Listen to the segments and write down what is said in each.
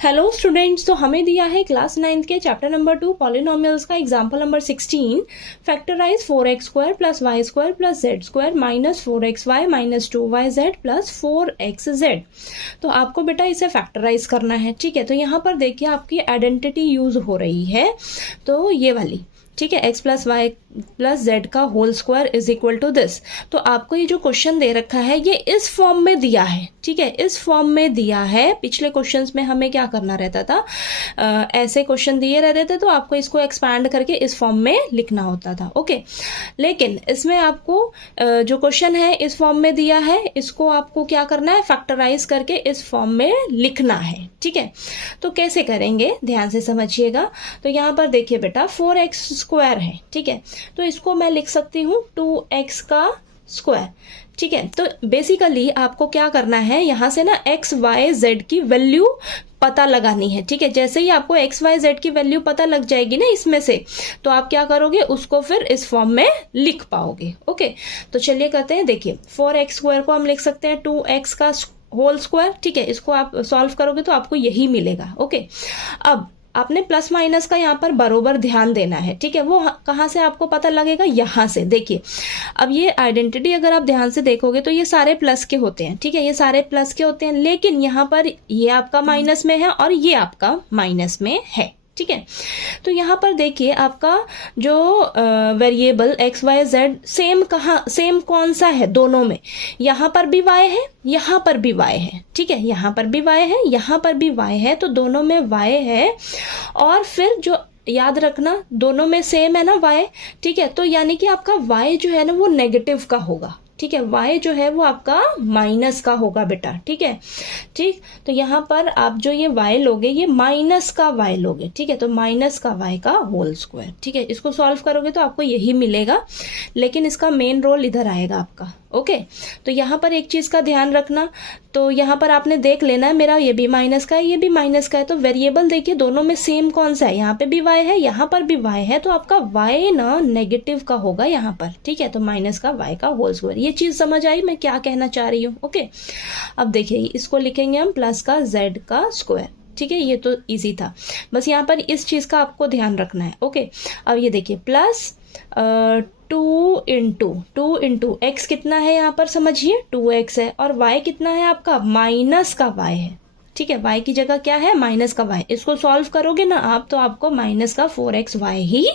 Hello students, तो हमें दिया है क्लास 9th के चैप्टर नंबर 2 पॉलिनोमियल्स का example number 16। Factorise 4x² plus y² plus z² minus 4xy minus 2yz plus 4xz। तो आपको बेटा इसे फैक्टराइज करना है। ठीक है, तो यहाँ पर देखिए आपकी आइडेंटिटी यूज हो रही है, तो ये वाली, ठीक है, x plus Y plus Z का whole square is equal to this. तो आपको ये जो क्वेश्चन दे रखा है ये इस फॉर्म में दिया है। ठीक है, इस फॉर्म में दिया है। पिछले क्वेश्चंस में हमें क्या करना रहता था, ऐसे क्वेश्चन दिए रहते थे तो आपको इसको एक्सपैंड करके इस फॉर्म में लिखना होता था। ओके, लेकिन इसमें आपको जो क्वेश्चन है इस फॉर्म में दिया है, इसको आपको क्या करना है, फैक्टराइज करके इस फॉर्म में लिखना है। ठीक है, तो कैसे करेंगे ध्यान से समझिएगा। तो यहाँ पर देखिए बेटा 4x² है। ठीक है, तो इसको मैं लिख सकती हूँ 2x का स्क्वायर। ठीक है, तो बेसिकली आपको क्या करना है, यहां से ना x y z की वैल्यू पता लगानी है। ठीक है, जैसे ही आपको x y z की वैल्यू पता लग जाएगी ना इसमें से, तो आप क्या करोगे, उसको फिर इस फॉर्म में लिख पाओगे। ओके, तो चलिए करते हैं। देखिए 4x² को हम लिख सकते हैं 2x का होल स्क्वायर। ठीक है, इसको आप सॉल्व करोगे तो आपको यही मिलेगा। ओके, अब आपने प्लस माइनस का यहाँ पर बरोबर ध्यान देना है। ठीक है, वो कहाँ से आपको पता लगेगा, यहाँ से। देखिए अब ये आइडेंटिटी अगर आप ध्यान से देखोगे तो ये सारे प्लस के होते हैं। ठीक है, ये सारे प्लस के होते हैं, लेकिन यहाँ पर ये आपका माइनस में है और ये आपका माइनस में है। ठीक है, तो यहाँ पर देखिए आपका जो variable x y z same कौन सा है दोनों में, यहाँ पर भी y है, यहाँ पर भी y है। ठीक है, यहाँ पर भी y है, यहाँ पर भी y है, तो दोनों में y है। और फिर जो याद रखना दोनों में सेम है ना y। ठीक है, तो यानी कि आपका y जो है ना वो नेगेटिव का होगा। ठीक है, y जो है वो आपका माइनस का होगा बेटा। ठीक है, ठीक, तो यहाँ पर आप जो ये y लोगे ये माइनस का y लोगे। ठीक है, तो माइनस का y का होल स्क्वायर। ठीक है, इसको सॉल्व करोगे तो आपको यही मिलेगा, लेकिन इसका मेन रोल इधर आएगा आपका। ओके, तो यहाँ पर एक चीज का ध्यान रखना, तो यहाँ पर आपने देख लेना है मेरा ये भी माइनस का है, ये भी माइनस का है, तो वेरिएबल देखिए दोनों में सेम कौन सा है, यहाँ पे भी y है, यहाँ पर भी y है, तो आपका y ना नेगेटिव का होगा यहाँ पर। ठीक है, तो माइनस का y का होल स्क्वायर। ये चीज समझ आई मैं क्या कहना चाह रही हूँ। ओके, अब देखिए इसको लिखेंगे हम प्लस का z का स्क्वायर। ठीक है, ये तो इजी था, बस यहाँ पर इस चीज का आपको ध्यान रखना है। ओके, अब ये देखिए प्लस 2 इंटू x कितना है यहाँ पर समझिए 2x है, और y कितना है आपका माइनस का y है। ठीक है, y की जगह क्या है, माइनस का y। इसको सॉल्व करोगे ना आप तो आपको माइनस का 4xy ही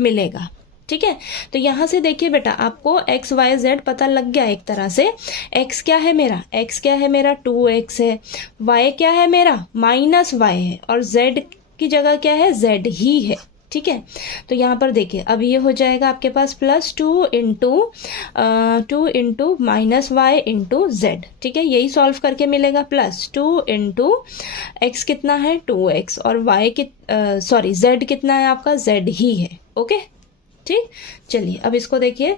मिलेगा। ठीक है, तो यहां से देखिए बेटा आपको x y z पता लग गया एक तरह से। x क्या है मेरा, x क्या है मेरा 2x है, y क्या है मेरा माइनस y है, और z की जगह क्या है, z ही है। ठीक है, तो यहाँ पर देखिए अब ये हो जाएगा आपके पास plus 2 into minus Y into Z. ठीक है, यही सॉल्व करके मिलेगा प्लस 2 इंटू एक्स कितना है 2x, और y z कितना है आपका, z ही है। ओके, ठीक, चलिए अब इसको देखिए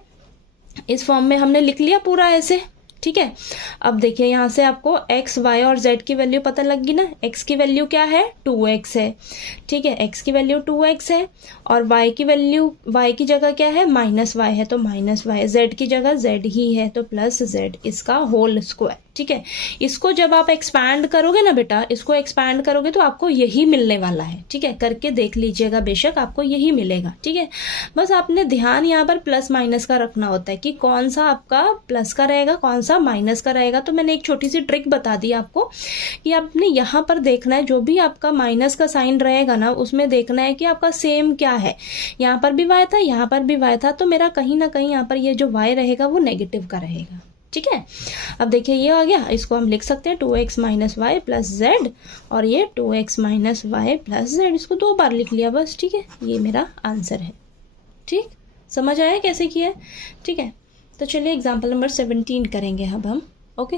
इस फॉर्म में हमने लिख लिया पूरा ऐसे। ठीक है, अब देखिए यहाँ से आपको x y और z की वैल्यू पता लग गई ना। x की वैल्यू क्या है 2x है। ठीक है, x की वैल्यू 2x है, और y की वैल्यू, y की जगह क्या है माइनस y है, तो माइनस y, z की जगह z ही है, तो प्लस z इसका होल स्क्वायर। ठीक है, इसको जब आप एक्सपैंड करोगे ना बेटा, इसको एक्सपैंड करोगे तो आपको यही मिलने वाला है। ठीक है, करके देख लीजिएगा, बेशक आपको यही मिलेगा। ठीक है, बस आपने ध्यान यहाँ पर प्लस माइनस का रखना होता है कि कौन सा आपका प्लस का रहेगा, कौन सा माइनस का रहेगा। तो मैंने एक छोटी सी ट्रिक बता दी आपको कि आपने यहाँ पर देखना है, जो भी आपका माइनस का साइन रहेगा ना उसमें देखना है कि आपका सेम क्या है। यहाँ पर भी y था, यहाँ पर भी y था, तो मेरा कहीं ना कहीं यहाँ पर ये जो y रहेगा वो नेगेटिव का रहेगा। ठीक है, अब देखिए ये आ गया, इसको हम लिख सकते हैं 2x minus Y plus Z, और ये 2x minus Y plus Z, इसको 2 बार लिख लिया बस। ठीक है, ये मेरा आंसर है। ठीक, समझ आया कैसे किया है। ठीक है, तो चलिए एग्जाम्पल नंबर 17 करेंगे अब हम। ओके।